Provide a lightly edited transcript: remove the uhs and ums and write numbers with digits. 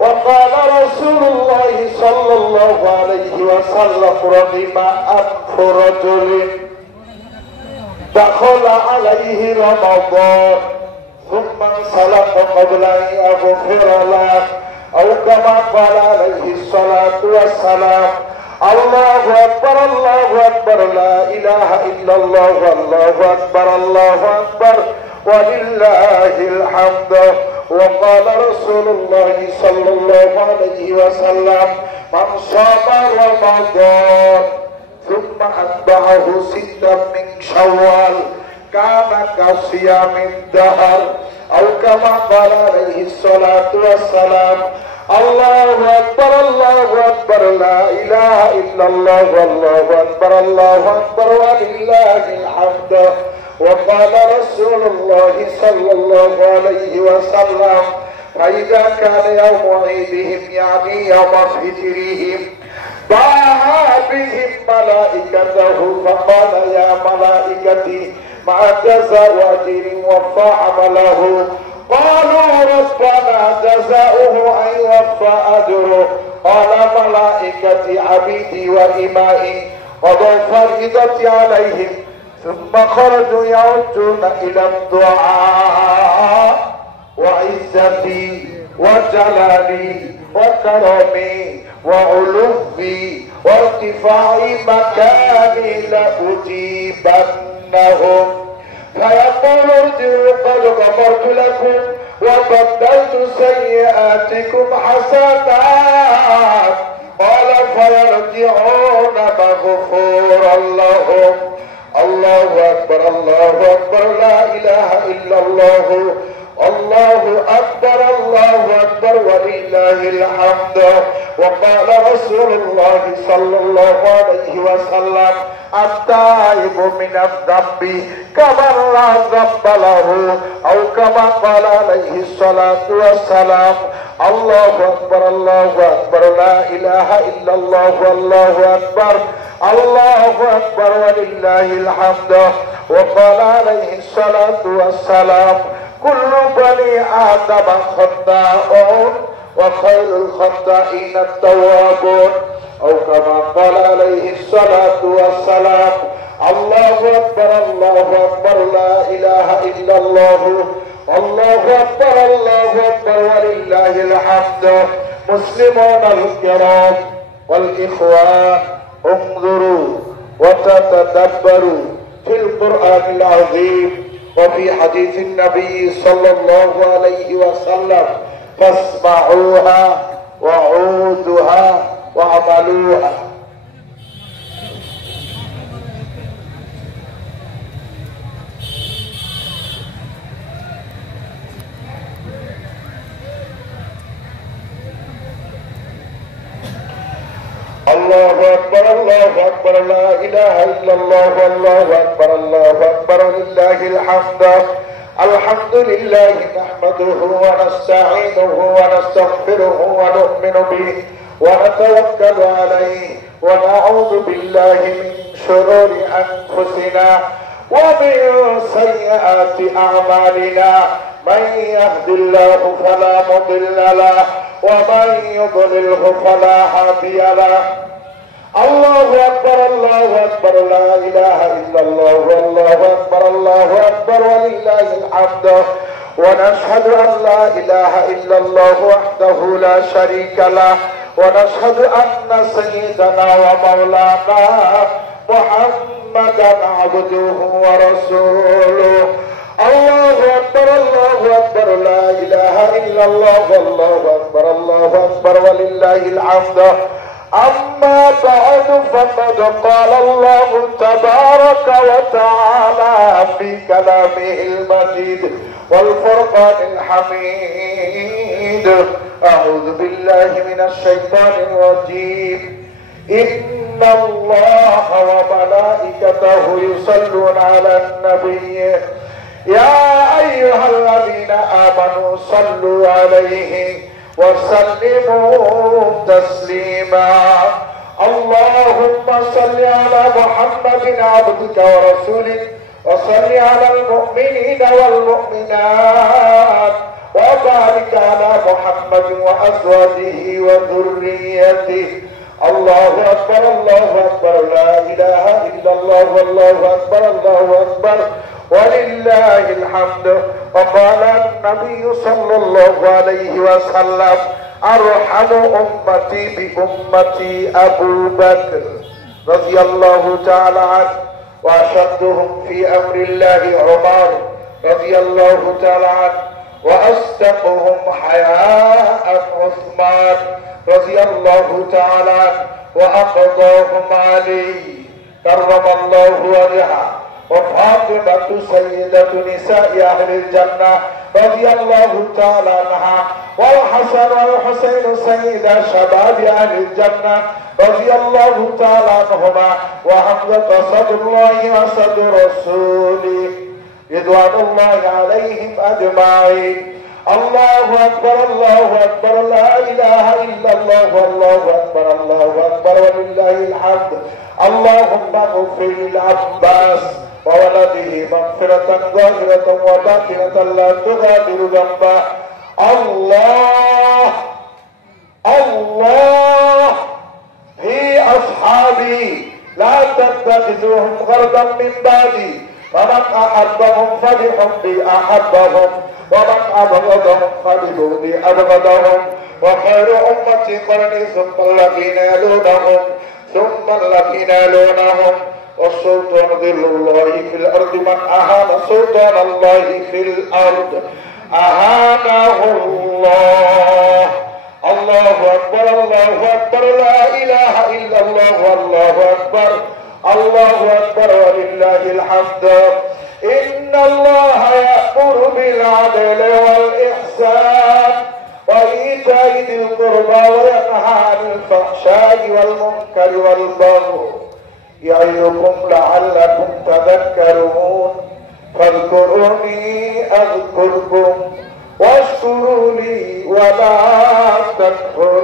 وقال رسول الله صلى الله عليه وسلم رغم أنف رجل دخل عليه رمضان ثم انسلخ قبل أن يغفر له أو كما قال عليه الصلاة والسلام الله أكبر الله أكبر لا إله إلا الله الله أكبر الله أكبر ولله الحمد. وقال رسول الله صلى الله عليه وسلم من صام رمضان ثم أتبعه ستا من شوال كان كصيام الدهر أو كما قال عليه الصلاة والسلام الله أكبر الله أكبر لا إله إلا الله الله أكبر الله أكبر ولله الحمد. وقال رسول الله صلى الله عليه وسلم فإذا كان يوم عيدهم يعني يوم فطرهم دعا بهم ملائكته فقال يا ملائكتي ما جزاء أجر وفى عمله قالوا ربنا جزاؤه أن يوفى أجره قال ملائكتي عبيدي وإمائي قضوا فريضتي عليهم ثم خرجوا يعودون إلى الدعاء وعزتي وجلالي وكرمي وعلوي وارتفاع مكاني لأجيبنهم فيقول ارجعوا قد غفرت لكم وبدلت سيئاتكم حسنات قال فيرجعون مغفورا لهم. الله أكبر الله أكبر لا إله إلا الله الله أكبر الله أكبر ولله الحمد. وقال رسول الله صلى الله عليه وسلم التائب من الذنب كمن لا ذنب له أو كما قال عليه الصلاة والسلام الله أكبر الله أكبر لا إله إلا الله الله أكبر الله أكبر ولله الحمد. وقال عليه الصلاة والسلام كل بني آدم خطاؤون وخير الخطائين التوابون أو كما قال عليه الصلاة والسلام الله أكبر الله أكبر لا إله إلا الله الله أكبر الله أكبر ولله الحمد. مسلمون الكرام والإخوان انظروا وتتدبروا في القرآن العظيم وفي حديث النبي صلى الله عليه وسلم فاسمعوها وعودها وعملوها. الله أكبر الله أكبر لا إله إلا الله الله أكبر الله أكبر لله الحمد. الحمد لله نحمده ونستعينه ونستغفره ونؤمن به ونتوكل عليه ونعوذ بالله من شرور أنفسنا ومن سيئات أعمالنا من يهد الله فلا مضل له ومن يضلله فلا هادي له. الله أكبر الله أكبر لا إله إلا الله والله أكبر الله أكبر ولله الحمد. ونشهد أن لا إله إلا الله وحده لا شريك له ونشهد أن سيدنا ومولانا محمدا عبده ورسوله. الله أكبر الله أكبر لا إله إلا الله والله أكبر الله أكبر ولله الحمد. أما بعد فقد قال الله تبارك وتعالى في كلامه المجيد والفرقان الحميد أعوذ بالله من الشيطان الرجيم إن الله وملائكته يصلون على النبي يا أيها الذين آمنوا صلوا عليه وسلموا تسليما. اللهم صل على محمد عبدك ورسولك وصل على المؤمنين والمؤمنات وبارك على محمد وأزواجه وذريته. الله أكبر الله أكبر لا إله إلا الله والله أكبر الله أكبر ولله الحمد. وقال النبي صلى الله عليه وسلم أرحم أمتي بأمتي أبو بكر رضي الله تعالى عنه وأشدهم في أمر الله عمر رضي الله تعالى عنه وأصدقهم حياء عثمان رضي الله تعالى عنه وأقضاهم علي كرم الله وجهه وفاطمة سيدة نساء أهل الجنة رضي الله تعالى عنها والحسن والحسين سيدا شباب أهل الجنة رضي الله تعالى عنهما وحمزة صدر الله وصدر رسوله رضوان الله عليهم أجمعين. الله أكبر الله أكبر لا إله إلا الله والله أكبر الله أكبر ولله الحمد. اللهم اغفر للعباس وولده مغفرة ظاهرة وباطنة لا تغادر ذنبا. الله الله في أصحابي لا تتخذوهم غرضا من بعدي فمن أحبهم فبحبي أحبهم ومن أبغضهم فببغضي أبغضهم وخير أمتي قرني ثم الذين يلونهم ثم الذين يلونهم والسلطان ظل الله في الأرض من أهان سلطان الله في الأرض أهانه الله. الله أكبر الله أكبر لا إله إلا الله والله أكبر الله أكبر ولله الحمد. إن الله يأمر بالعدل والإحسان وإيتاء ذي القربى وينهى عن الفحشاء والمنكر والبغي يعظكم لعلكم تذكرون. فاذكروني أذكركم واشكروا لي ولا تكفرون.